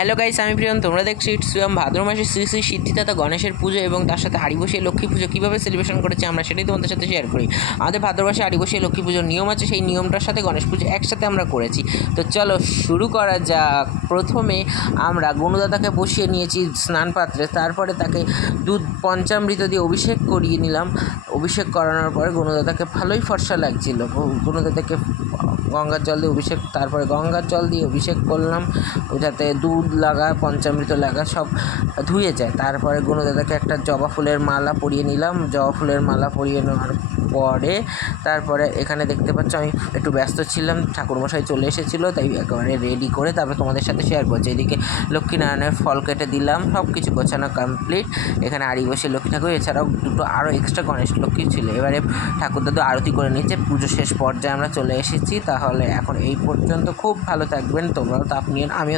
Hello guys, আমি প্রিয়ন। তোমরা দেখছি সুয়াম। ভাদ্র মাসে শ্রী শ্রী সিদ্ধিদাতা গণেশের পুজো এবং তার সাথে হাড়ি বসিয়ে লক্ষ্মী পুজো কীভাবে সেলিব্রেশন করেছি আমরা সেটাই তোমাদের সাথে শেয়ার করি। আমাদের ভাদ্র মাসে হাড়ি বসিয়ে লক্ষ্মী পুজোর নিয়ম আছে, সেই নিয়মটার সাথে গণেশ পুজো একসাথে আমরা করেছি। তো চলো শুরু করা যাক। প্রথমে আমরা গণদাতাকে বসিয়ে নিয়েছি স্নান পাত্রে, তারপরে তাকে দুধ পঞ্চামৃত দিয়ে অভিষেক করিয়ে নিলাম। অভিষেক করানোর পরে গণদাতাকে ভালোই ফর্সা লাগছিল। গণদাতাকে গঙ্গার জল দিয়ে অভিষেক, তারপরে গঙ্গার জল দিয়ে অভিষেক করলাম যাতে দুধ লাগা পঞ্চামৃত লাগা সব ধুয়ে যায়। তারপরে গণদাতাকে একটা জবা ফুলের মালা পরিয়ে নিলাম। জবা ফুলের মালা পরিয়ে নেওয়ার পরে তারপরে এখানে দেখতে পাচ্ছ আমি একটু ব্যস্ত ছিলাম, ঠাকুরমশাই চলে এসেছিলো, তাই একেবারে রেডি করে তারপরে তোমাদের সাথে শেয়ার করছি। এদিকে লক্ষ্মীনারায়ণের ফল কেটে দিলাম, সব কিছু গোছানো কমপ্লিট। এখানে আড়ি বসে লক্ষ্মী ঠাকুর, এছাড়াও দুটো আরও এক্সট্রা গণেশ লক্ষ্মী ছিল। এবারে ঠাকুর দাদু আরতি করে নিচ্ছে। পুজো শেষ পর্যায়ে আমরা চলে এসেছি। তাহলে এখন এই পর্যন্ত, খুব ভালো থাকবেন তোমরাও, তাপ নিয়ে আমিও